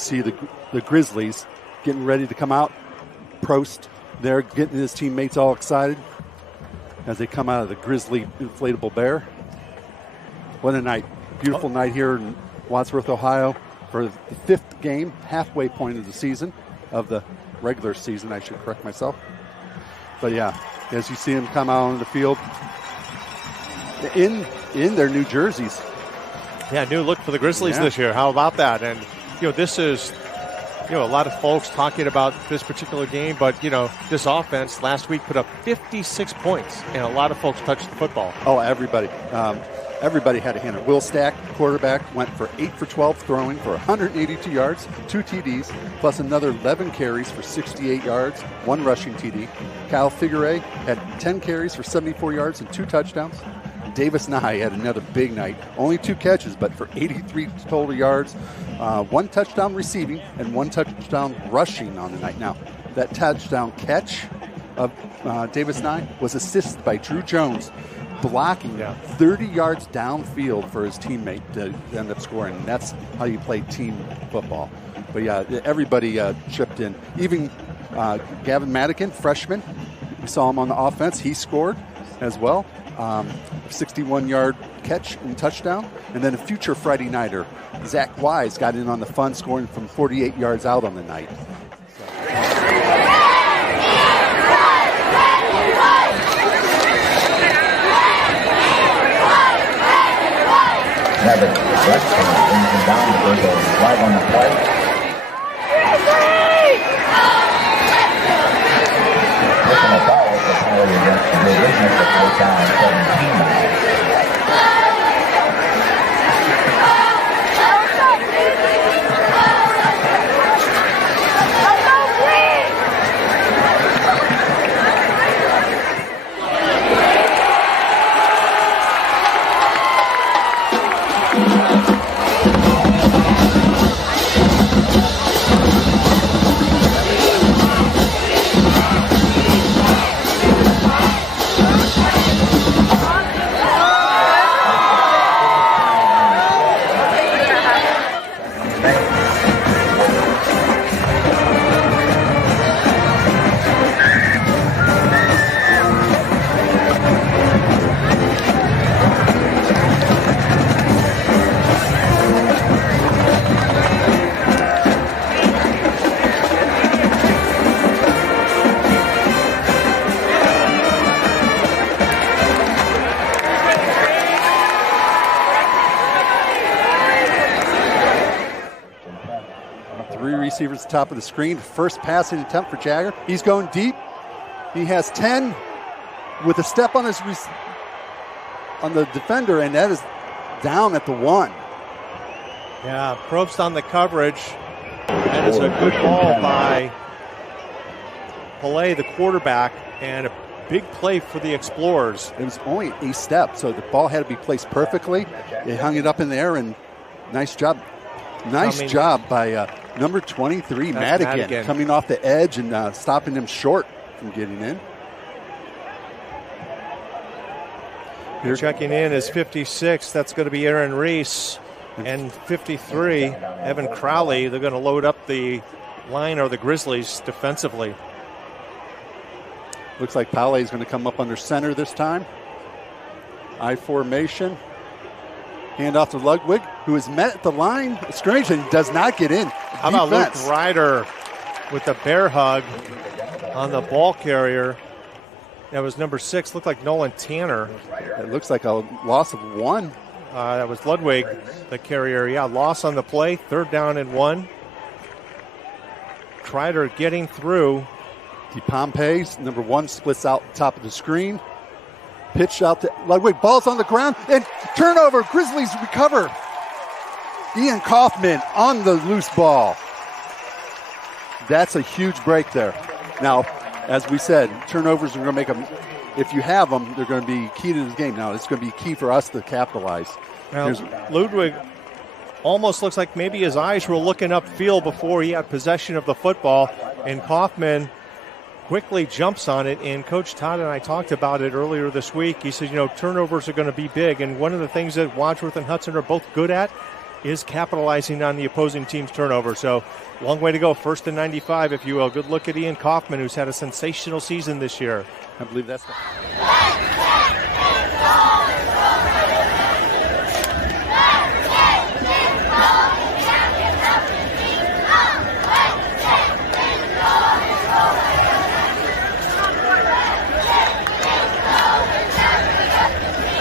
see the Grizzlies getting ready to come out. Prost there, getting his teammates all excited as they come out of the Grizzly inflatable bear. What a night. Beautiful night here in Wadsworth, Ohio for the 5th game, halfway point of the season, of the regular season, I should correct myself. But yeah, as you see them come out on the field in their new jerseys. Yeah, new look for the Grizzlies this year. How about that? And, this is, a lot of folks talking about this particular game, but, this offense last week put up 56 points, and a lot of folks touched the football. Oh, everybody. Everybody had a hand. Will Stack, quarterback, went for 8 for 12 throwing for 182 yards, 2 TDs, plus another 11 carries for 68 yards, 1 rushing TD. Kyle Figueroa had 10 carries for 74 yards and 2 touchdowns. Davis Nye had another big night. Only 2 catches, but for 83 total yards, 1 touchdown receiving and 1 touchdown rushing on the night. Now, that touchdown catch of Davis Nye was assisted by Drew Jones, blocking 30 yards downfield for his teammate to end up scoring. And that's how you play team football. But yeah, everybody chipped in. Even Gavin Madigan, freshman, we saw him on the offense. He scored as well. 61-yard catch and touchdown. And then a future Friday nighter, Zach Wise, got in on the fun, scoring from 48 yards out on the night. Never Weston brings him down. There's a flag on the play. Personal foul for penalty against the Division for 4th down, 17 now. Receivers at the top of the screen. First passing attempt for Jagger. He's going deep. He has 10 with a step on his on the defender, and that is down at the 1. Yeah, Probst on the coverage. That is a good ball by Pele, the quarterback, and a big play for the Explorers. It was only a step, so the ball had to be placed perfectly. They hung it up in the air, and nice job. Nice job by number 23, Madigan, coming off the edge and stopping him short from getting in. Here checking in is 56. That's going to be Aaron Reese. And 53, Evan Crowley. They're going to load up the line or the Grizzlies defensively. Looks like Pele is going to come up under center this time. I formation. Hand off to Ludwig, who is met at the line of scrimmage and does not get in. How about Luke Ryder with the bear hug on the ball carrier? That was number 6. Looked like Nolan Tanner. It looks like a loss of 1. That was Ludwig, the carrier. Yeah, loss on the play. 3rd down and 1. Kreider getting through. DePompey, number 1, splits out top of the screen. Pitch out to Ludwig. Ball's on the ground. And turnover. Grizzlies recover. Ian Kaufman on the loose ball. That's a huge break there. Now, as we said, turnovers are going to make them, if you have them, they're going to be key to this game. Now, it's going to be key for us to capitalize. Now, Ludwig almost looks like maybe his eyes were looking upfield before he had possession of the football. And Kaufman quickly jumps on it, and Coach Todd and I talked about it earlier this week. He said, turnovers are going to be big, and one of the things that Wadsworth and Hudson are both good at is capitalizing on the opposing team's turnover. So long way to go. 1st and 95, if you will. Good look at Ian Kaufman, who's had a sensational season this year. I believe that's the...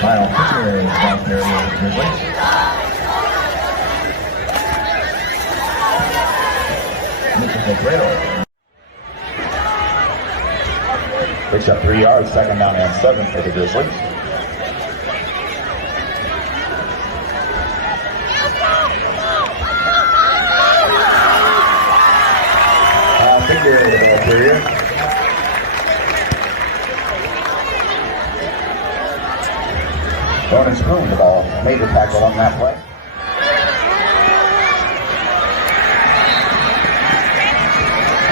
Final kicker is down there with the Grizzlies. Picks up 3 yards, 2nd down and 7 for the Grizzlies. Figure to the interior. Vernon Spoon, the ball, made the tackle on that play.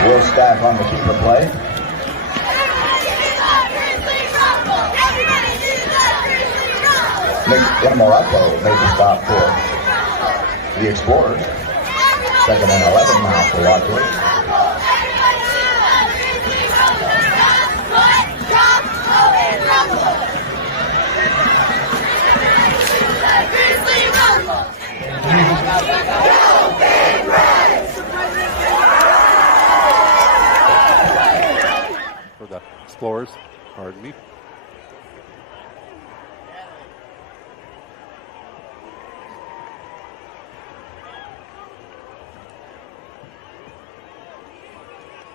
Will Stack on the keeper play. 𝐼𝐼𝐰𝐰 made the stop for the Explorers. 2nd and 11 now for Wadsworth. For the Explorers, pardon me.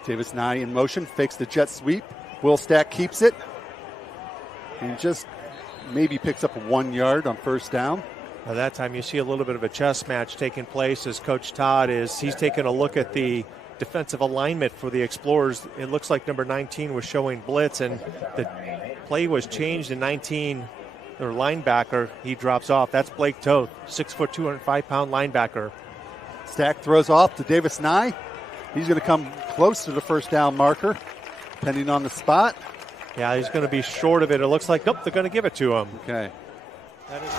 Davis Nye in motion, fakes the jet sweep. Will Stack keeps it. And just maybe picks up 1 yard on 1st down. Now that time you see a little bit of a chess match taking place as Coach Todd he's taking a look at the defensive alignment for the Explorers. It looks like number 19 was showing blitz, and the play was changed in 19. Their linebacker, he drops off. That's Blake Toth, 6', 205-pound linebacker. Stack throws off to Davis Nye. He's going to come close to the 1st down marker, depending on the spot. Yeah, he's going to be short of it. It looks like, nope, they're going to give it to him. Okay. That is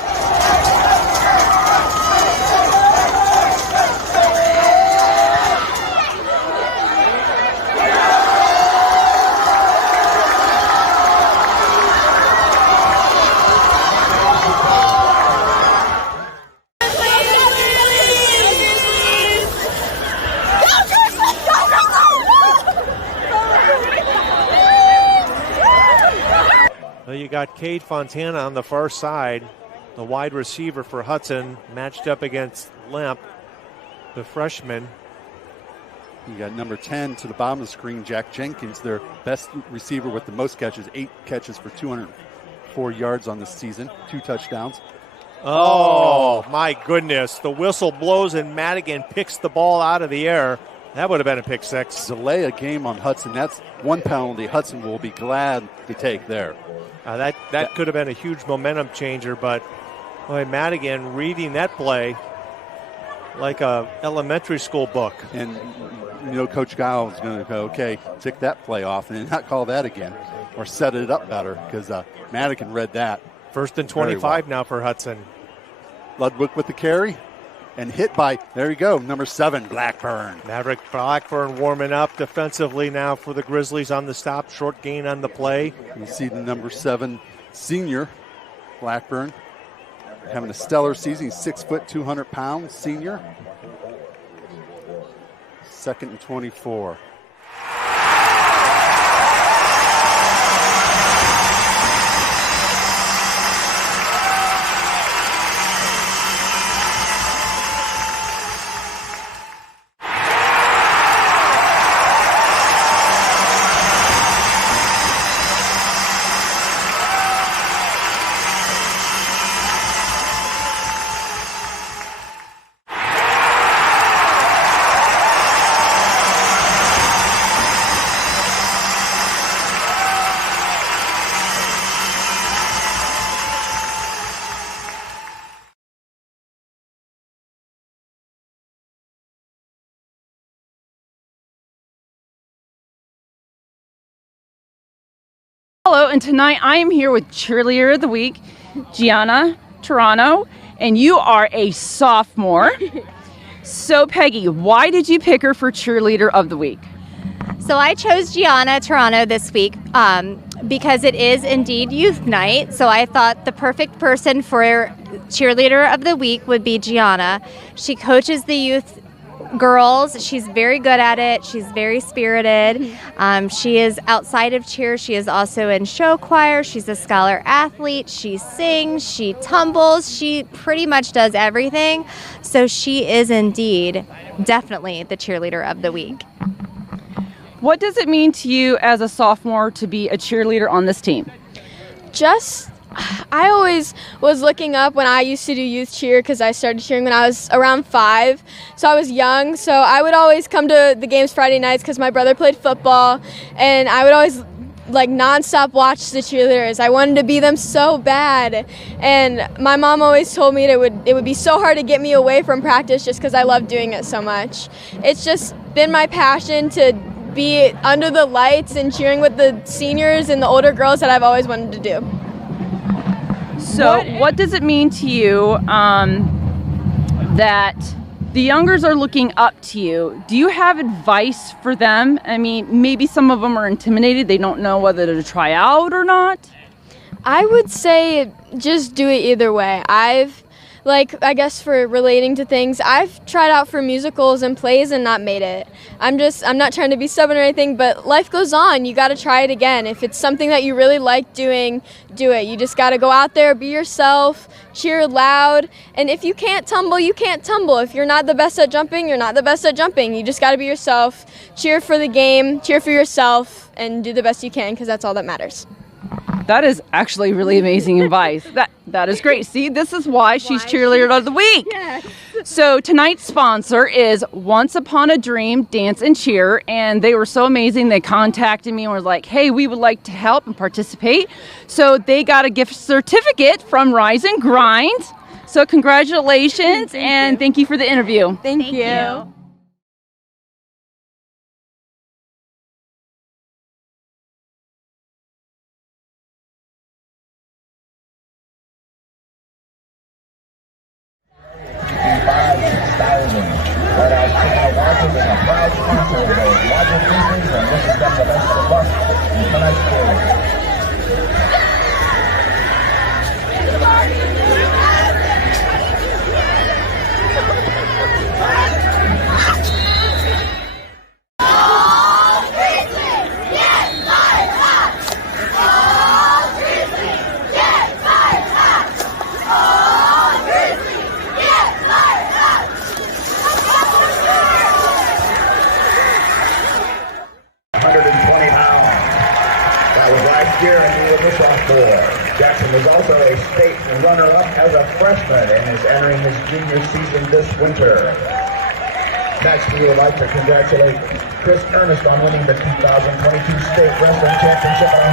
you got Cade Fontana on the far side, the wide receiver for Hudson, matched up against Lemp, the freshman. You got number 10 to the bottom of the screen, Jack Jenkins, their best receiver with the most catches, 8 catches for 204 yards on this season, 2 touchdowns. Oh, my goodness. The whistle blows and Madigan picks the ball out of the air. That would have been a pick 6. Delay a game on Hudson. That's one penalty Hudson will be glad to take there. That could have been a huge momentum changer, but boy, Madigan reading that play like a elementary school book. And, you know, Coach Gile is going to go, okay, tick that play off and not call that again or set it up better because Madigan read that. 1st and 25 now for Hudson. Ludwig with the carry and hit by, there you go, number 7, Blackburn. Maverick Blackburn warming up defensively now for the Grizzlies on the stop. Short gain on the play. You see the number 7 senior, Blackburn, having a stellar season. He's 6', 200-pound senior. 2nd and 24. Hello, and tonight I am here with Cheerleader of the Week, Gianna Toronto, and you are a sophomore. So, Peggy, why did you pick her for Cheerleader of the Week? So I chose Gianna Toronto this week because it is indeed youth night. So I thought the perfect person for Cheerleader of the Week would be Gianna. She coaches the youth girls. She's very good at it. She's very spirited. She is outside of cheer. She is also in show choir. She's a scholar athlete. She sings. She tumbles. She pretty much does everything. So she is indeed definitely the Cheerleader of the Week. What does it mean to you as a sophomore to be a cheerleader on this team? I always was looking up when I used to do youth cheer because I started cheering when I was around 5. So I was young. So I would always come to the games Friday nights because my brother played football. And I would always nonstop watch the cheerleaders. I wanted to be them so bad. And my mom always told me it would be so hard to get me away from practice just because I love doing it so much. It's just been my passion to be under the lights and cheering with the seniors and the older girls that I've always wanted to do. So what does it mean to you that the youngers are looking up to you? Do you have advice for them? I mean, maybe some of them are intimidated. They don't know whether to try out or not. I would say just do it either way. I guess for relating to things, I've tried out for musicals and plays and not made it. I'm not trying to be stubborn or anything, but life goes on. You got to try it again. If it's something that you really like doing, do it. You just got to go out there, be yourself, cheer loud, and if you can't tumble, you can't tumble. If you're not the best at jumping, you're not the best at jumping. You just got to be yourself, cheer for the game, cheer for yourself, and do the best you can because that's all that matters. That is actually really amazing advice. That is great. See, this is why she's Cheerleader of the Week. Yes. So tonight's sponsor is Once Upon a Dream Dance and Cheer, and they were so amazing. They contacted me and were like, hey, we would like to help and participate. So they got a gift certificate from Rise and Grind. So congratulations, thank you for the interview. Thank you. Jackson is also a state runner-up as a freshman and is entering his junior season this winter. Next, we would like to congratulate Chris Ernest on winning the 2022 State Wrestling Championship at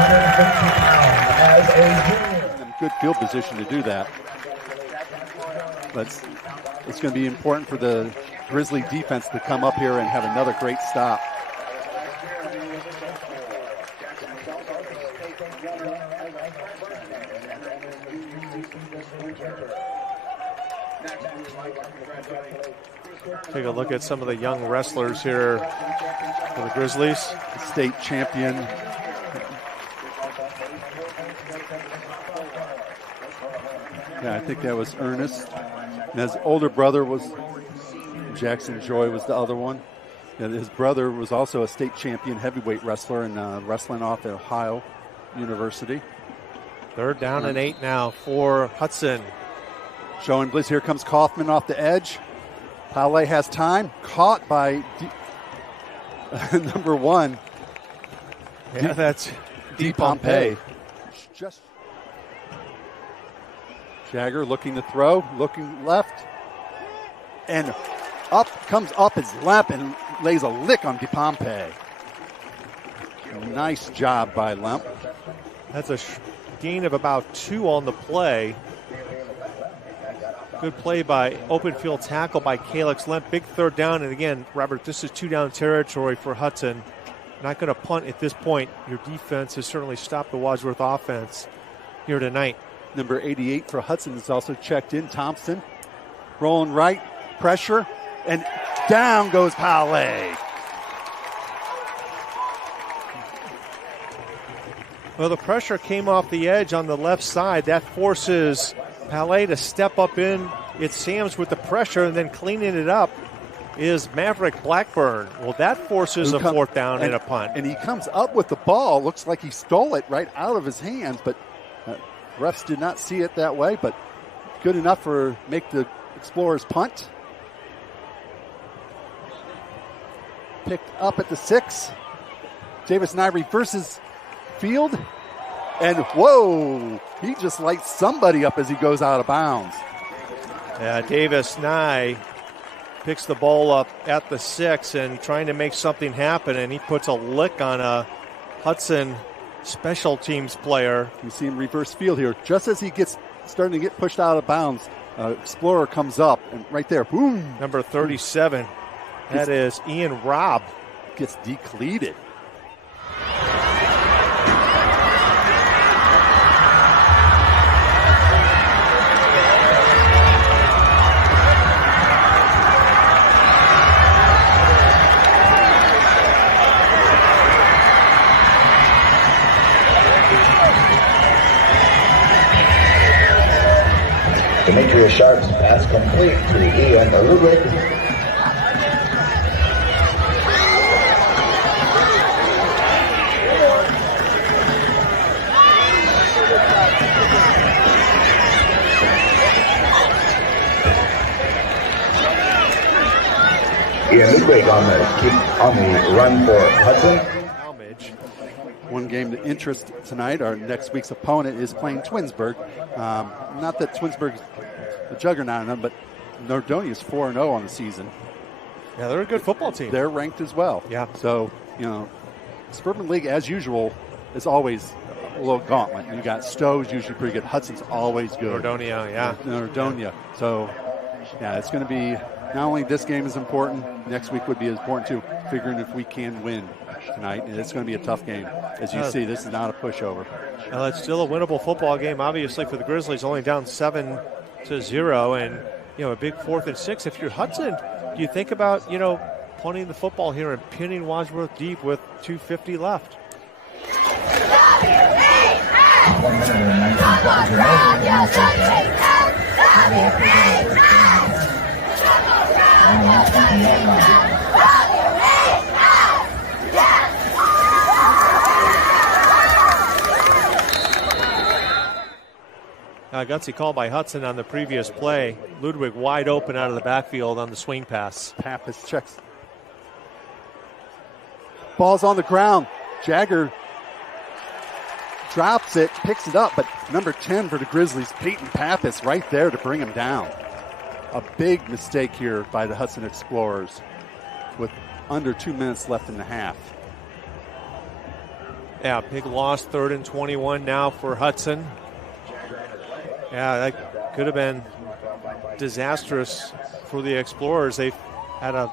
150 pounds as a junior. In good field position to do that. But it's going to be important for the Grizzly defense to come up here and have another great stop. Take a look at some of the young wrestlers here for the Grizzlies. The state champion. Yeah, I think that was Ernest. And his older brother was Jackson Joy was the other one. And his brother was also a state champion heavyweight wrestler and wrestling off at Ohio University. Third down and 8 now for Hudson. Showing blitz. Here comes Kaufman off the edge. Pale has time. Caught by number 1. Yeah, that's 𝐷𝐢𝐿𝐴. Just Jagger looking to throw, looking left, and comes up his lap and lays a lick on 𝐷𝐢𝐿𝐴. Nice job by Lemp. That's a gain of about 2 on the play. Good play by open field tackle by Calix Lemp. Big third down. And again, Robert, this is 2-down territory for Hudson. Not going to punt at this point. Your defense has certainly stopped the Wadsworth offense here tonight. Number 88 for Hudson is also checked in. Thompson rolling right, pressure, and down goes Palais. Well, the pressure came off the edge on the left side. That forces Palais to step up in. It's Sams with the pressure, and then cleaning it up is Maverick Blackburn. Well, that forces a fourth down and a punt. And he comes up with the ball. Looks like he stole it right out of his hands, but refs did not see it that way, but good enough for make the Explorers punt. Picked up at the 6. Davis Nye reverses field, and whoa, he just lights somebody up as he goes out of bounds. Yeah, Davis Nye picks the ball up at the 6 and trying to make something happen, and he puts a lick on a Hudson special teams player. You see him reverse field here. Just as he gets starting to get pushed out of bounds, Explorer comes up, and right there, boom. Number 37, that is Ian Robb. Gets decleated. Demetrius Sharp's pass complete to Ian Ludwig. Ian Ludwig on the run for Hudson. One game to interest tonight. Our next week's opponent is playing Twinsburg. Not that Twinsburg's a juggernaut, but Nordonia is 4-0 on the season. Yeah, they're a good football team. They're ranked as well. Yeah. So, Suburban League, as usual, is always a little gauntlet. You got Stowe's usually pretty good. Hudson's always good. Nordonia, yeah. Nordonia. So, yeah, it's going to be not only this game is important, next week would be important too, figuring if we can win tonight. And it's going to be a tough game. As you see, this is not a pushover. Well, it's still a winnable football game, obviously, for the Grizzlies, only down 7-0, and, a big 4th and 6. If you're Hudson, do you think about, punting the football here and pinning Wadsworth deep with 2:50 left? 1 minute and 19 seconds Gutsy call by Hudson on the previous play. Ludwig wide open out of the backfield on the swing pass. Pappas checks. Ball's on the ground. Jagger drops it, picks it up, but number 10 for the Grizzlies, Peyton Pappas, right there to bring him down. A big mistake here by the Hudson Explorers with under 2 minutes left in the half. Yeah, big loss, 3rd and 21 now for Hudson. Yeah, that could have been disastrous for the Explorers. They've had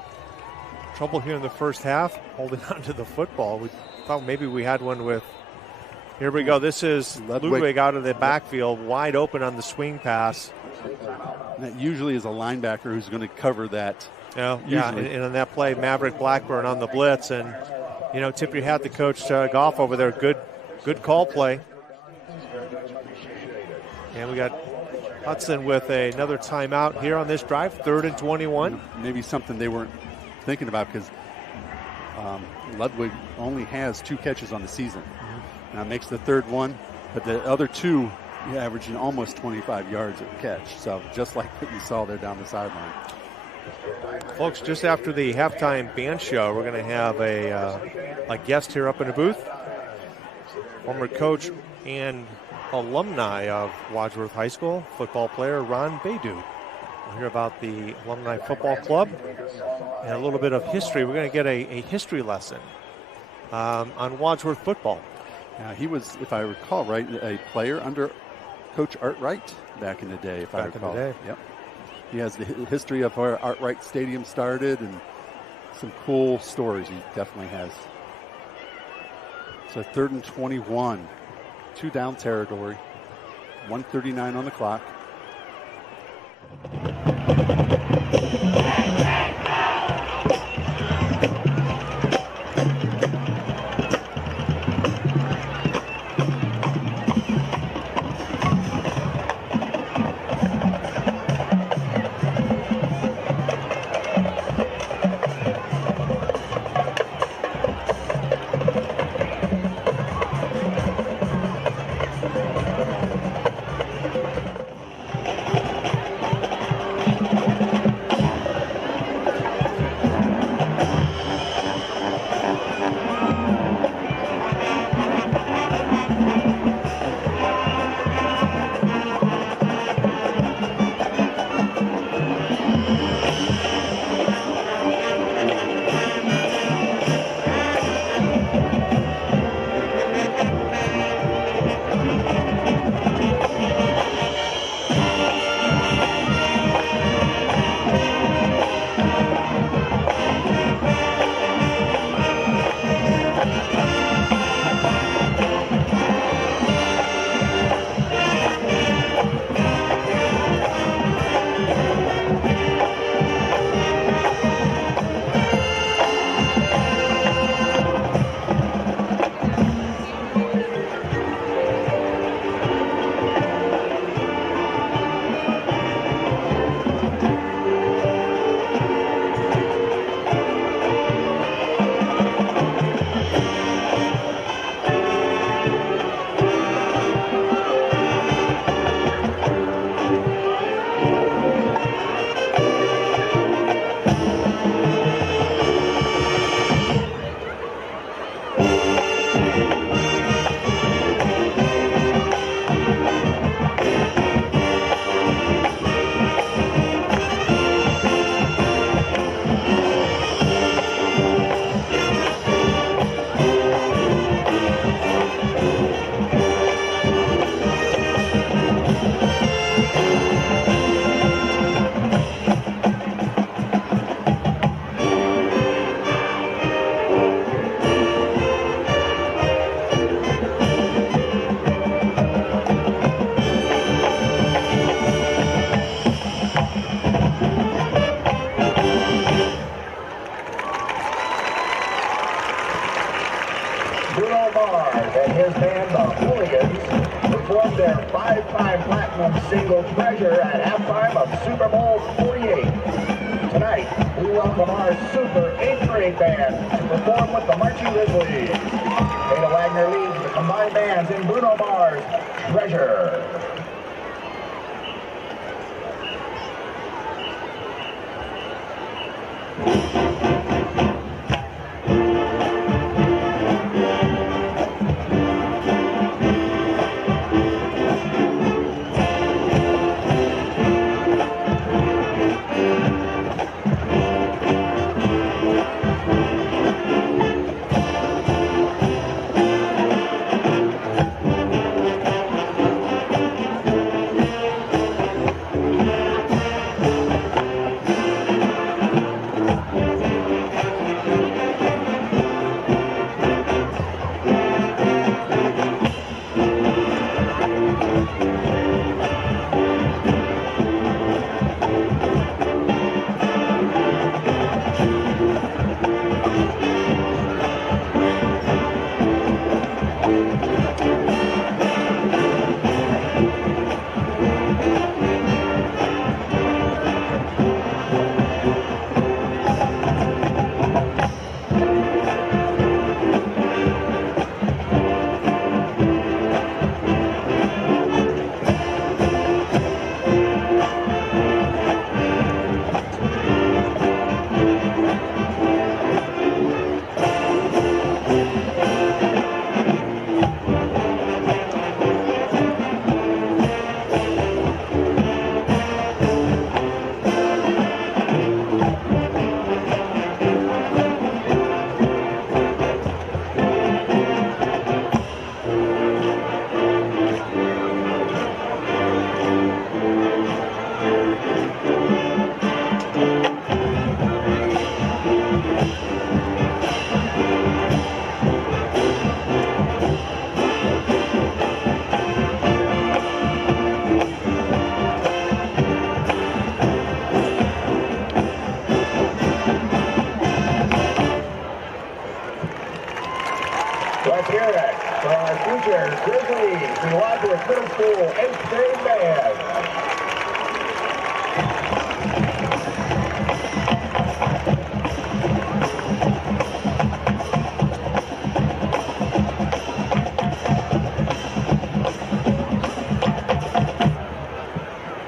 trouble here in the first half holding on to the football. We thought maybe we had one with. Here we go. This is Ludwig out of the backfield, wide open on the swing pass. That usually is a linebacker who's going to cover that. Yeah, and on that play, Maverick Blackburn on the blitz. And, tip your hat to Coach Goff over there. Good call play. And we got Hudson with another timeout here on this drive, 3rd and 21. Maybe something they weren't thinking about because Ludwig only has 2 catches on the season. Now makes the 3rd one, but the other 2 averaging almost 25 yards a catch. So just like what you saw there down the sideline. Folks, just after the halftime band show, we're going to have a guest here up in the booth. Former coach and alumni of Wadsworth High School, football player Ron Baydu. We'll hear about the Alumni Football Club and a little bit of history. We're going to get a history lesson on Wadsworth football. He was, if I recall right, a player under Coach Art Wright back in the day, if I recall. Back in the day. Yep. He has the history of where Art Wright Stadium started and some cool stories he definitely has. So 3rd and 21, 2 down territory. 1:39 on the clock. Single treasure at halftime of Super Bowl 48. Tonight, we welcome our Super 8th grade band to perform with the Marching Grizzlies. Ada Wagner leads the combined bands in Bruno Mars' Treasure. very bad.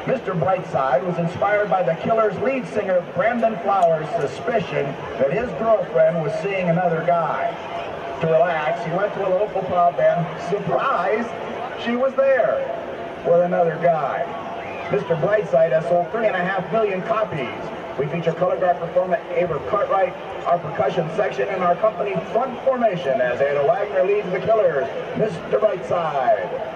Mr. Brightside was inspired by the Killer's lead singer Brandon Flowers' suspicion that his girlfriend was seeing another guy. To relax, he went to a local pub and, surprise, she was there with another guy. Mr. Brightside has sold 3.5 million copies. We feature choreographed performer Ava Cartwright, our percussion section, and our company front formation as Ada Wagner leads the Killers, Mr. Brightside.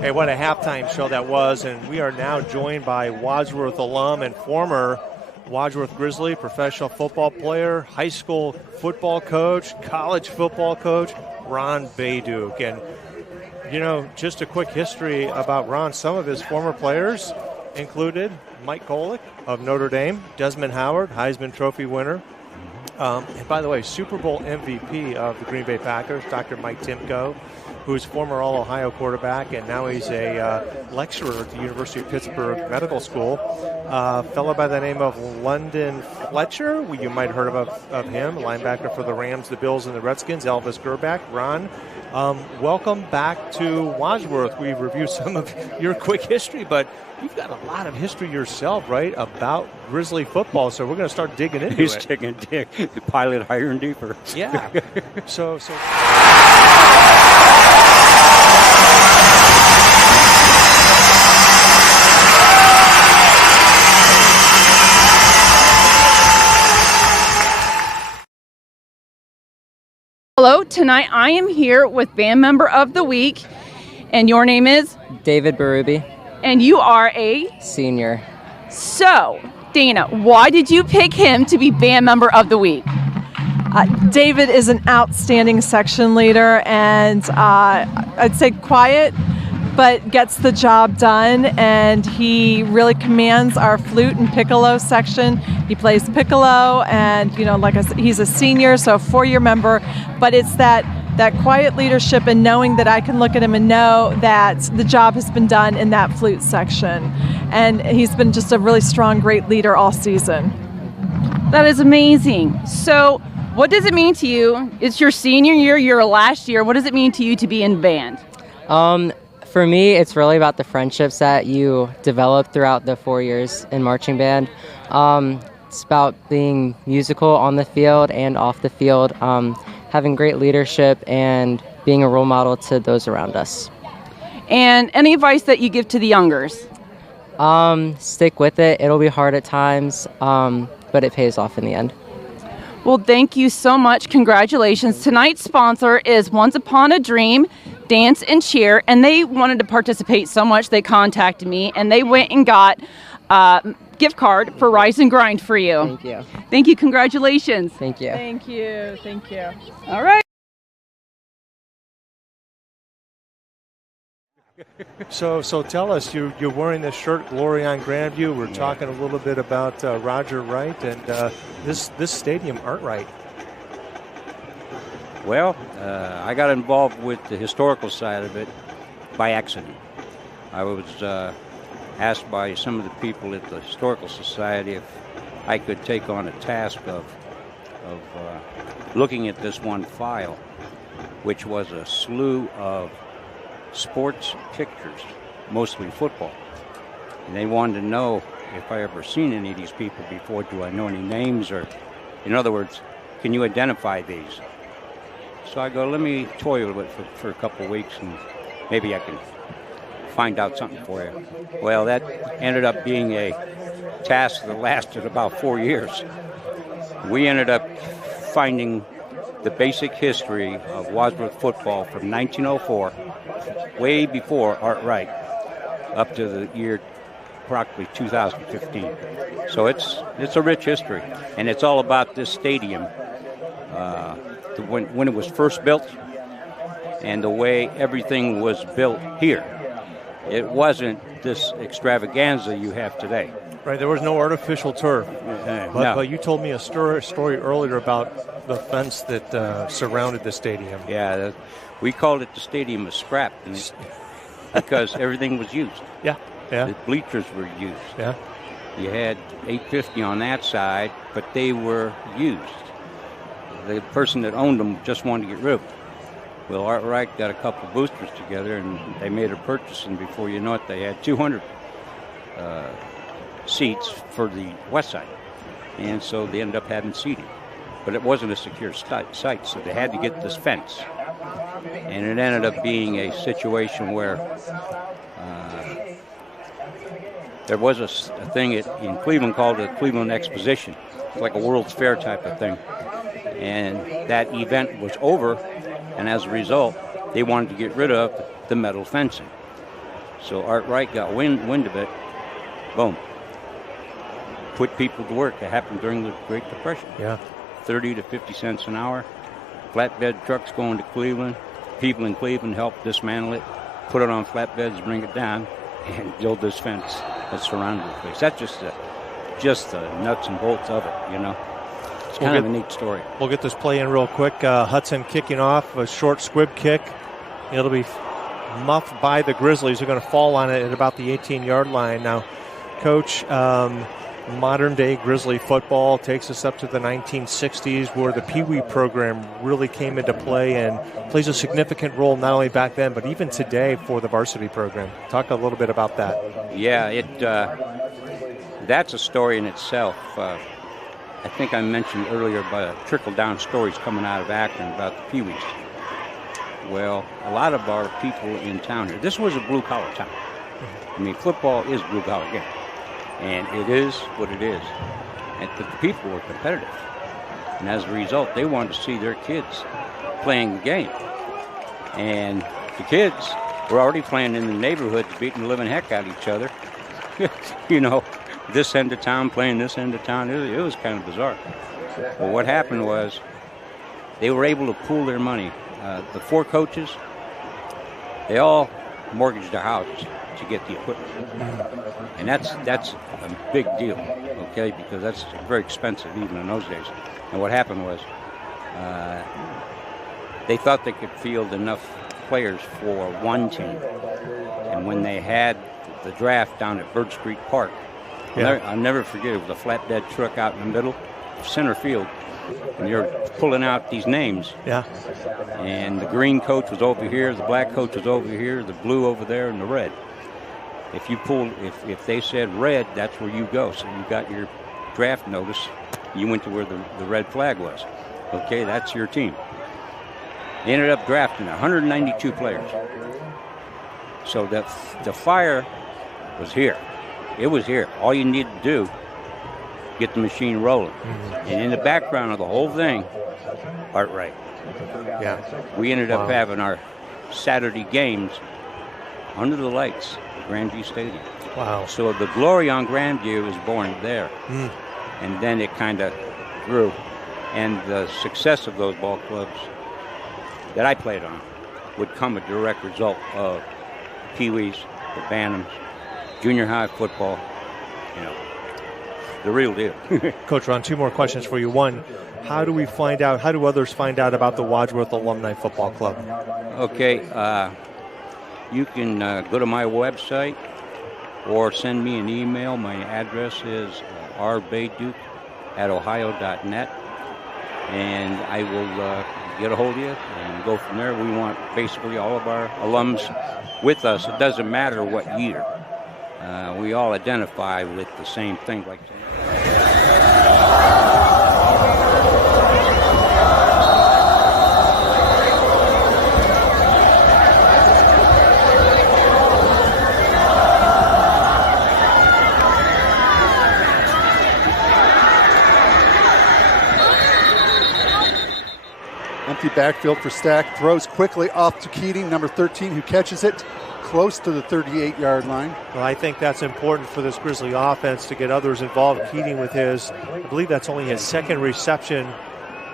Hey, what a halftime show that was, and we are now joined by Wadsworth alum and former Wadsworth Grizzly professional football player, high school football coach, college football coach, Ron Bayduke. And, you know, just a quick history about Ron. Some of his former players included Mike Golick of Notre Dame, Desmond Howard, Heisman Trophy winner, and by the way, Super Bowl MVP of the Green Bay Packers, Dr. Mike Timko, who's former All-Ohio quarterback, and now he's a lecturer at the University of Pittsburgh Medical School. A fellow by the name of London Fletcher, you might have heard of him, linebacker for the Rams, the Bills, and the Redskins, Elvis Grbac. Ron, Welcome back to Wadsworth. We've reviewed some of your quick history, but you've got a lot of history yourself, right, about Grizzly football. So we're going to start digging into He's it. taking the pilot higher and deeper. Yeah. So. Hello, tonight I am here with Band Member of the Week, and your name is? David Berube, And you are a? senior. So, Dana, why did you pick him to be Band Member of the Week? David is an outstanding section leader, and I'd say quiet, but gets the job done, and he really commands our flute and piccolo section. He plays piccolo, and like I said, he's a senior, so a 4-year member, but it's that quiet leadership and knowing that I can look at him and know that the job has been done in that flute section. And he's been just a really strong, great leader all season. That is amazing. So, what does it mean to you? It's your senior year, your last year. What does it mean to you to be in band? For me, it's really about the friendships that you develop throughout the 4 years in marching band. It's about being musical on the field and off the field, having great leadership and being a role model to those around us. And any advice that you give to the youngers? Stick with it. It'll be hard at times, but it pays off in the end. Well, thank you so much. Congratulations. Tonight's sponsor is Once Upon a Dream Dance and Cheer, and they wanted to participate so much they contacted me, and they went and got a gift card for Rise and Grind for you. Thank you. Thank you. Congratulations. Thank you. Thank you. Thank you. All right. So tell us, you're wearing this shirt, Glory on Grandview. We're talking a little bit about Roger Wright and this stadium, 𝐼𝐸. Well, I got involved with the historical side of it by accident. I was asked by some of the people at the Historical Society if I could take on a task of looking at this one file, which was a slew of sports pictures, mostly football. And they wanted to know if I ever seen any of these people before. Do I know any names? Or, in other words, can you identify these? So I go, let me toy with it for a couple of weeks, and maybe I can find out something for you. Well, that ended up being a task that lasted about 4 years. We ended up finding the basic history of Wadsworth football from 1904, way before 𝐼𝐸, up to the year approximately 2015. So it's a rich history, and it's all about this stadium, when it was first built, and the way everything was built here. It wasn't this extravaganza you have today. Right, there was no artificial turf. No. But you told me a story earlier about the fence that surrounded the stadium. Yeah, we called it the Stadium of Scrap because everything was used. Yeah. The bleachers were used. Yeah. You had 850 on that side, but they were used. The person that owned them just wanted to get rid of them. Well, 𝐼𝐸 got a couple of boosters together, and they made a purchase, and before you know it, they had 200 seats for the west side. And so they ended up having seating. But it wasn't a secure site, so they had to get this fence. And it ended up being a situation where there was a thing in Cleveland called the Cleveland Exposition. It's like a World's Fair type of thing. And that event was over, and as a result, they wanted to get rid of the metal fencing. So 𝐼𝐸 got wind of it, boom. Put people to work. It happened during the Great Depression. Yeah. 30 to 50 cents an hour. Flatbed trucks going to Cleveland. People in Cleveland helped dismantle it, put it on flatbeds, bring it down, and build this fence that surrounded the place. That's just the nuts and bolts of it, you know. It's kind of a neat story. We'll get this play in real quick. Hudson kicking off a short squib kick. It'll be muffed by the Grizzlies. They're going to fall on it at about the 18-yard line. Now, Coach, modern-day Grizzly football. Takes us up to the 1960s, where the Pee Wee program really came into play and plays a significant role not only back then, but even today for the varsity program. Talk a little bit about that. Yeah, that's a story in itself. I think I mentioned earlier about trickle-down stories coming out of Akron about the Pee Wees. Well, a lot of our people in town here, this was a blue-collar town. I mean, football is blue-collar game, and it is what it is. And the people were competitive, and as a result, they wanted to see their kids playing the game. And the kids were already playing in the neighborhood, beating the living heck out of each other. You know, this end of town playing this end of town. It was kind of bizarre. Well, what happened was they were able to pool their money. The 4 coaches, they all mortgaged their house to get the equipment. And that's a big deal, okay, because that's very expensive even in those days. And what happened was they thought they could field enough players for one team. And when they had the draft down at Bird Street Park, I'll never forget, it was a flatbed truck out in the middle, center field, and you're pulling out these names. Yeah. And the green coach was over here, the black coach was over here, the blue over there, and the red. If you pulled, if they said red, that's where you go. So you got your draft notice, you went to where the red flag was. Okay, that's your team. They ended up drafting 192 players. So the fire was here. It was here. All you needed to do, get the machine rolling. And in the background of the whole thing, Art Wright. Yeah. We ended up having our Saturday games under the lights at Grandview Stadium. Wow. So the glory on Grandview was born there. And then it kind of grew. And the success of those ball clubs that I played on would come a direct result of Pee Wees, the Bantams, junior high football, you know, the real deal. Coach Ron, 2 more questions for you. One, how do others find out about the Wadsworth Alumni Football Club? Okay, you can go to my website or send me an email. My address is 𝐅𝐫𝐢𝐝@ohio.net, and I will get a hold of you and go from there. We want basically all of our alums with us. It doesn't matter what year. We all identify with the same thing. Like empty backfield for Stack. Throws quickly off to Keating, number 13, who catches it close to the 38-yard line. Well, I think that's important for this Grizzly offense to get others involved. Keating with his, I believe that's only his 2nd reception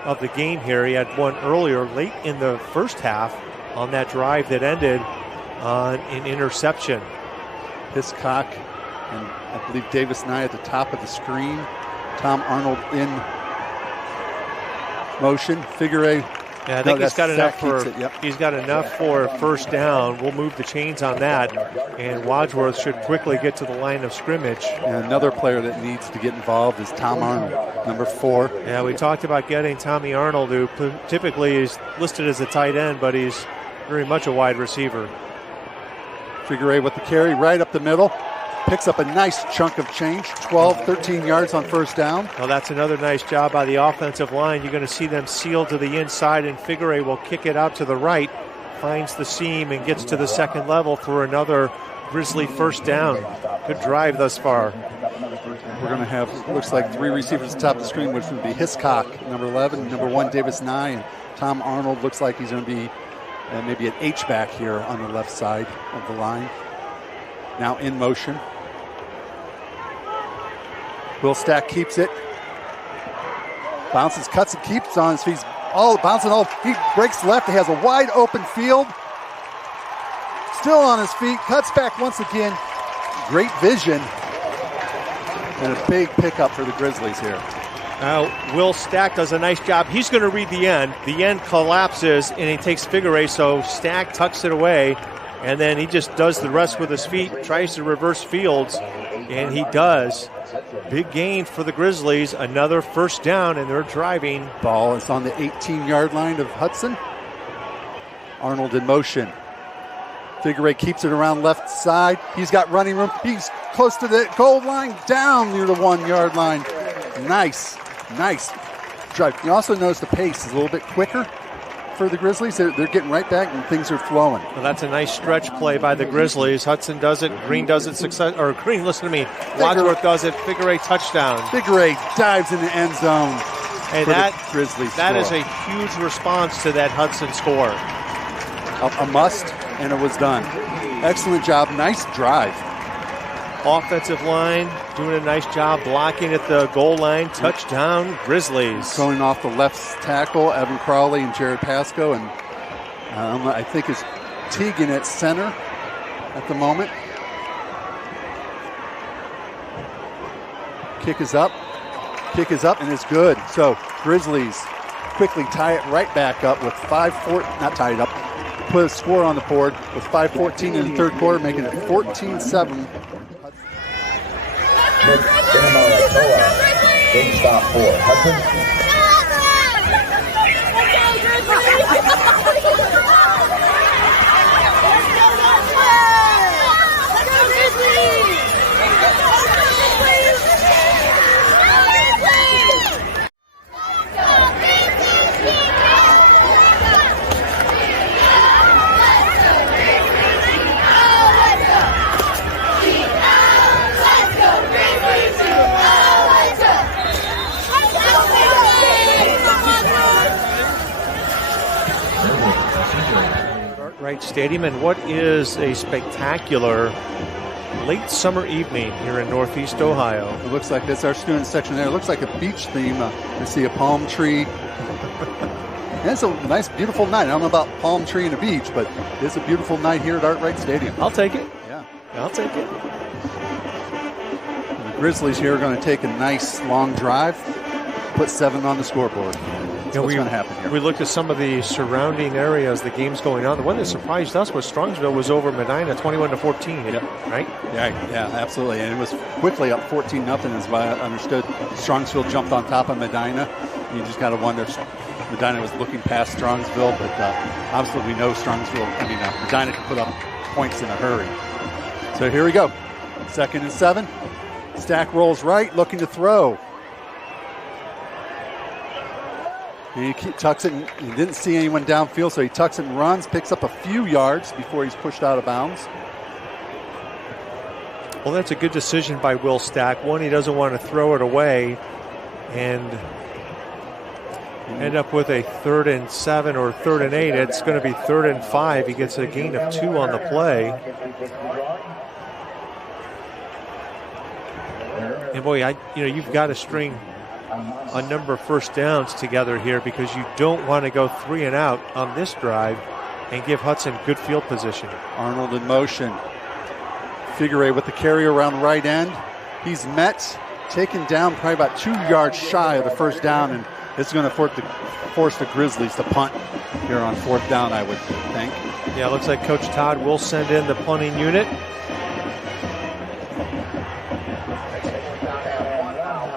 of the game here. He had one earlier late in the first half on that drive that ended on an interception. Hiscock and I believe Davis Nye at the top of the screen. Tom Arnold in motion. Figure. Yeah, I think he's got enough he's got enough for a first down. We'll move the chains on that, and Wadsworth should quickly get to the line of scrimmage. And another player that needs to get involved is Tom Arnold, number 4. Yeah, we talked about getting Tommy Arnold, who typically is listed as a tight end, but he's very much a wide receiver. Figure with the carry right up the middle. Picks up a nice chunk of change, 12, 13 yards on first down. Well, that's another nice job by the offensive line. You're going to see them sealed to the inside, and Figure will kick it out to the right, finds the seam, and gets to the second level for another Grizzly first down. Good drive thus far. We're going to have, looks like 3 receivers at the top of the screen, which would be Hiscock, number 11, number 1, Davis Nye, and Tom Arnold looks like he's going to be maybe an H-back here on the left side of the line. Now in motion. Will Stack keeps it. Bounces, cuts, and keeps on his feet. All bouncing, he breaks left. He has a wide open field. Still on his feet. Cuts back once again. Great vision. And a big pickup for the Grizzlies here. Now, Will Stack does a nice job. He's going to read the end. The end collapses, and he takes Figure, so Stack tucks it away, and then he just does the rest with his feet, tries to reverse fields, and he does. Big gain for the Grizzlies. Another first down, and they're driving. Ball is on the 18-yard line of Hudson. Arnold in motion. Figure Eight keeps it around left side. He's got running room. He's close to the goal line, down near the 1-yard line. Nice drive. You also notice the pace is a little bit quicker for the Grizzlies. They're getting right back and things are flowing. Well, that's a nice stretch play by the Grizzlies. Hudson does it. Green does it. Green, listen to me. Wadsworth does it. Figure Eight touchdown. Figure Eight dives in the end zone. And that Grizzlies that score. is a huge response to that Hudson score. A must, and it was done. Excellent job. Nice drive. Offensive line doing a nice job blocking at the goal line. Touchdown, Grizzlies. Going off the left tackle, Evan Crawley and Jared Pasco, and I think it's Teagan at center at the moment. Kick is up, and it's good. So Grizzlies quickly tie it right back up with 5-4, not tie it up, put a score on the board with 5:14 in the third quarter, making it 14-7. Big stop for Hudson. Right Stadium, and what is a spectacular late summer evening here in Northeast Ohio. It looks like that's our student section there. It looks like a beach theme. I see a palm tree. And it's a nice, beautiful night. I don't know about palm tree and a beach, but it's a beautiful night here at Art-Wright Stadium. I'll take it. Yeah. I'll take it. And the Grizzlies here are going to take a nice long drive, put 7 on the scoreboard. That's what's going to happen here. We looked at some of the surrounding areas, the games going on. The one that surprised us was Strongsville was over Medina 21-14, yep. Right? Yeah, absolutely. And it was quickly up 14-0 as I understood. Strongsville jumped on top of Medina. You just got to wonder if Medina was looking past Strongsville, but obviously we know Medina can put up points in a hurry. So here we go. 2nd and 7. Stack rolls right, looking to throw. He tucks it, and he didn't see anyone downfield, so he tucks it and runs, picks up a few yards before he's pushed out of bounds. Well, that's a good decision by Will Stack. One, he doesn't want to throw it away and end up with a 3rd and 7 or 3rd and 8. It's going to be 3rd and 5. He gets a gain of 2 on the play. And boy, you've got to string a number of first downs together here because you don't want to go 3 and out on this drive and give Hudson good field position. Arnold in motion. Figure Eight with the carry around right end. He's met, taken down probably about 2 yards shy of the first down, and it's going to force the Grizzlies to punt here on 4th down, I would think. Yeah, it looks like Coach Todd will send in the punting unit.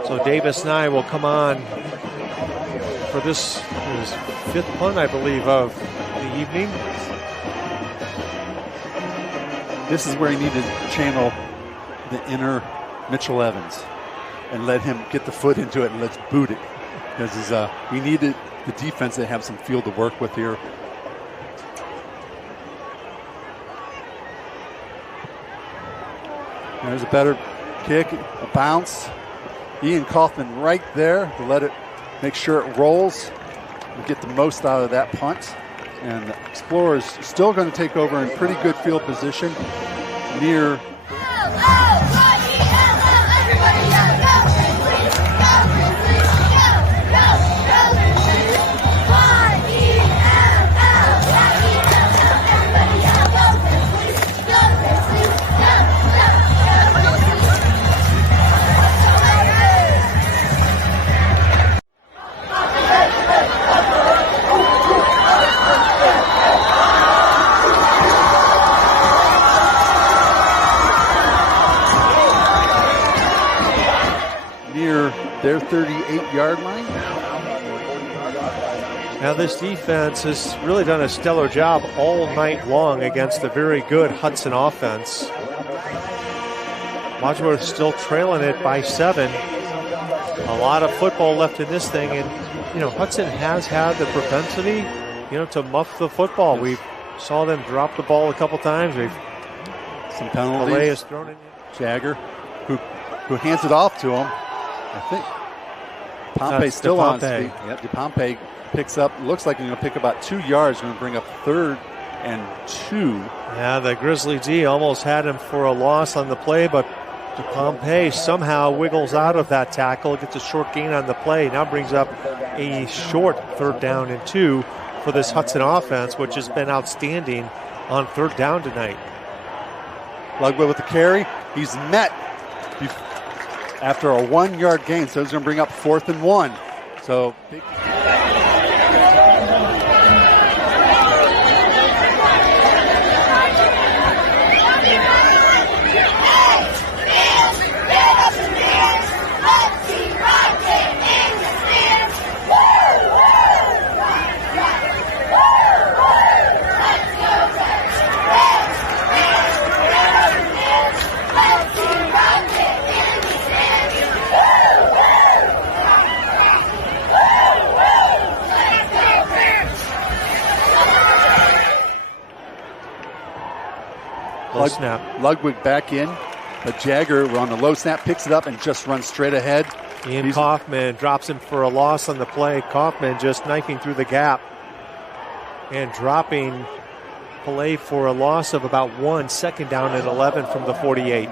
So Davis Nye will come on for this his 5th punt, I believe, of the evening. This is where you need to channel the inner Mitchell Evans and let him get the foot into it and let's boot it. Because we need the defense to have some field to work with here. There's a better kick, a bounce. Ian Kaufman right there to make sure it rolls and get the most out of that punt. And the Explorers still going to take over in pretty good field position near. 38-yard line. Now this defense has really done a stellar job all night long against the very good Hudson offense. Wadsworth still trailing it by 7. A lot of football left in this thing, and you know Hudson has had the propensity, to muff the football. We saw them drop the ball a couple times. Some penalties. Malay is thrown in. Jagger, who hands it off to him. I think Pompey's still on speed. Yep, Pompey picks up. Looks like he's going to pick about 2 yards. Going to bring up 3rd and 2. Yeah, the Grizzly D almost had him for a loss on the play, but Pompey somehow wiggles out of that tackle, gets a short gain on the play. Now brings up a short 3rd down and 2 for this Hudson offense, which has been outstanding on 3rd down tonight. Lugwood with the carry. He's met after a 1-yard gain, so he's going to bring up 4th and 1. So big. Snap. Ludwig back in, but Jagger on the low snap picks it up and just runs straight ahead. Ian Kaufman drops him for a loss on the play. Kaufman just knifing through the gap and dropping Pillay for a loss of about 1, 2nd down and 11 from the 48.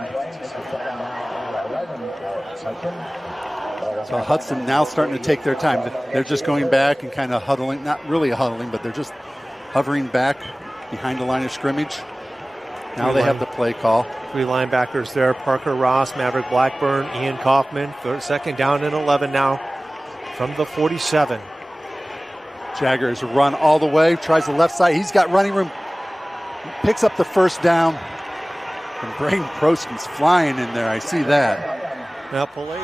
So Hudson now starting to take their time. They're just going back and kind of huddling, not really huddling, but they're just hovering back behind the line of scrimmage. Now they have the play call. 3 linebackers there. Parker Ross, Maverick Blackburn, Ian Kaufman. 2nd down and 11 now from the 47. Jagger's run all the way. Tries the left side. He's got running room. Picks up the 1st down. And Braden Prosky's flying in there. I see that. Now Pillay.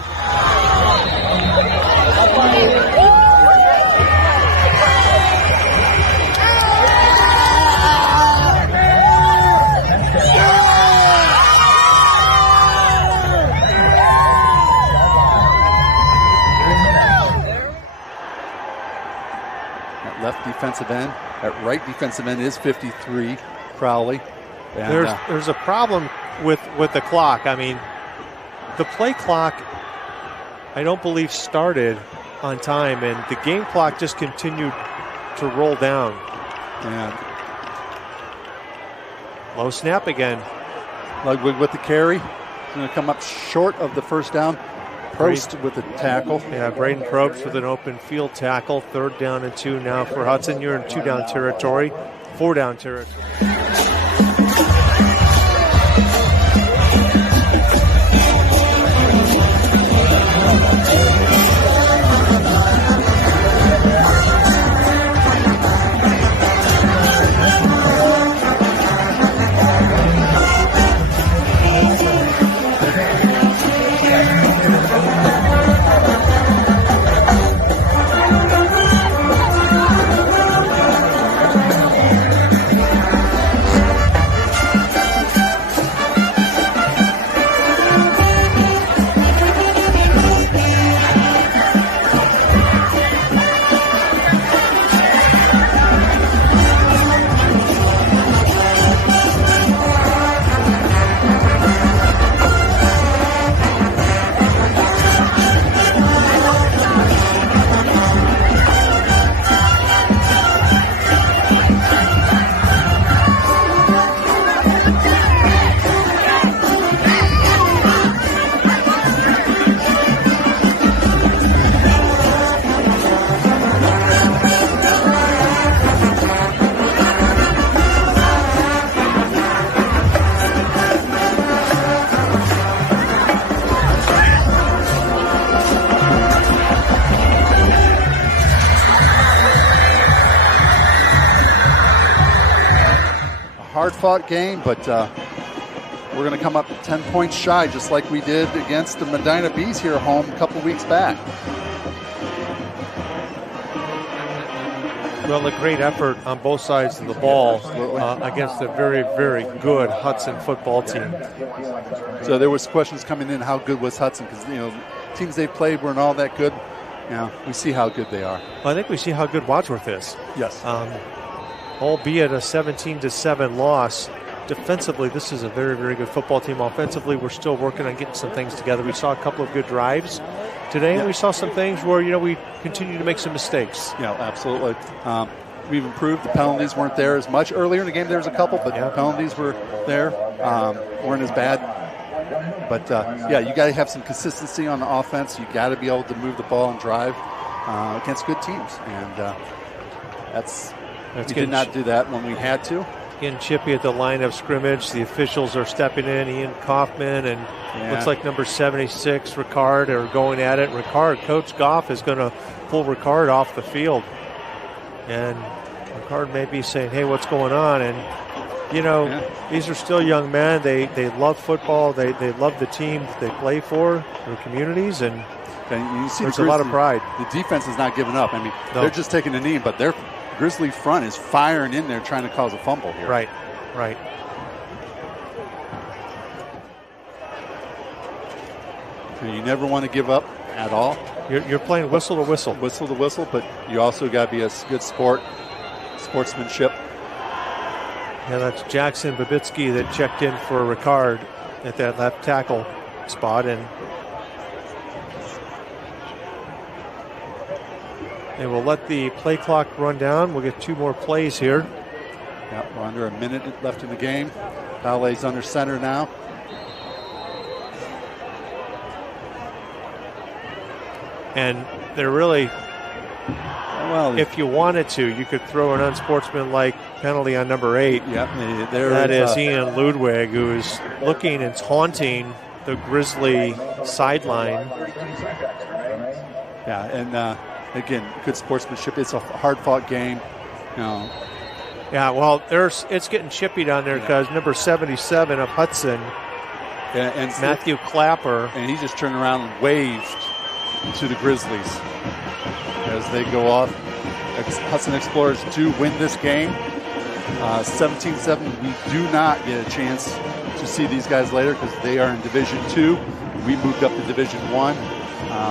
Left defensive end. At right defensive end is 53, Crowley. And, there's a problem with the clock. I mean, the play clock, I don't believe, started on time, and the game clock just continued to roll down. Yeah. Low snap again. Ludwig with the carry. He's going to come up short of the 1st down. Probst with the tackle. Yeah, Braden Probst with an open field tackle. 3rd down and 2 now for Hudson. You're in 2-down territory, 4-down territory. Hard-fought game, but we're going to come up 10 points shy, just like we did against the Medina Bees here home a couple weeks back. Well, a great effort on both sides of the ball against a very, very good Hudson football team. So there was questions coming in, how good was Hudson? Because, teams they played weren't all that good. We see how good they are. Well, I think we see how good Wadsworth is. Yes. Albeit a 17-7 loss, defensively, this is a very, very good football team. Offensively, we're still working on getting some things together. We saw a couple of good drives today, and we saw some things where, we continue to make some mistakes. Yeah, absolutely. We've improved. The penalties weren't there as much. Earlier in the game, there was a couple, but the penalties were there. Weren't as bad. But, you got to have some consistency on the offense. You got to be able to move the ball and drive against good teams. And we did not do that when we had to. Getting chippy at the line of scrimmage. The officials are stepping in. Ian Kaufman and looks like number 76, Ricard, are going at it. Coach Goff is going to pull Ricard off the field. And Ricard may be saying, hey, what's going on? And, these are still young men. They love football. They love the team that they play for, their communities, and you see there's a lot of pride. The defense is not giving up. They're just taking a knee, but their Grizzly front is firing in there trying to cause a fumble here. Right. You never want to give up at all. You're playing whistle to whistle. Whistle to whistle, but you also got to be a good sportsmanship. Yeah, that's Jackson Babitsky that checked in for Ricard at that left tackle spot, and we'll let the play clock run down. We'll get 2 more plays here. Yeah, we're under a minute left in the game. Ballet's under center now. And they're really, if you wanted to, you could throw an unsportsmanlike penalty on number 8. Yeah, that is Ian Ludwig, who is looking and taunting the Grizzly sideline. Yeah, and again, good sportsmanship. It's a hard-fought game. Yeah, well, it's getting chippy down there because number 77 of Hudson, and Matthew Clapper, and he just turned around and waved to the Grizzlies as they go off. Hudson Explorers do win this game. 17-7, we do not get a chance to see these guys later because they are in Division 2. We moved up to Division 1.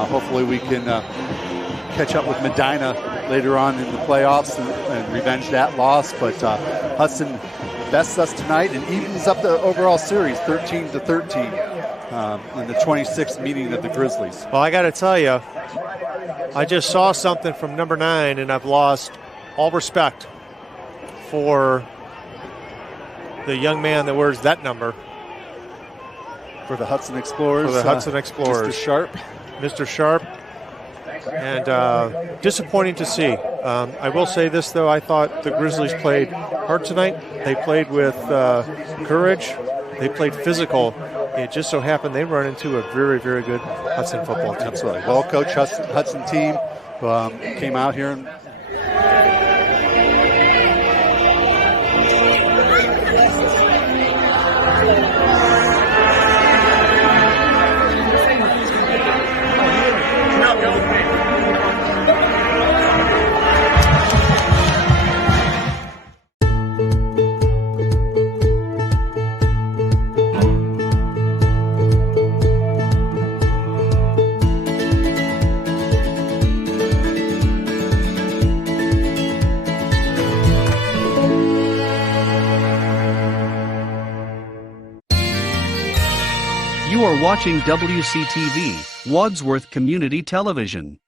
Hopefully we can catch up with Medina later on in the playoffs and revenge that loss. But Hudson bests us tonight and evens up the overall series 13-13. In the 26th meeting of the Grizzlies. Well, I got to tell you, I just saw something from number 9, and I've lost all respect for the young man that wears that number. For the Hudson Explorers. Mr. Sharp. And disappointing to see. I will say this, though. I thought the Grizzlies played hard tonight. They played with courage. They played physical. It just so happened they run into a very, very good Hudson football team. Absolutely. Well-coached Hudson team came out here and You are watching WCTV, Wadsworth Community Television.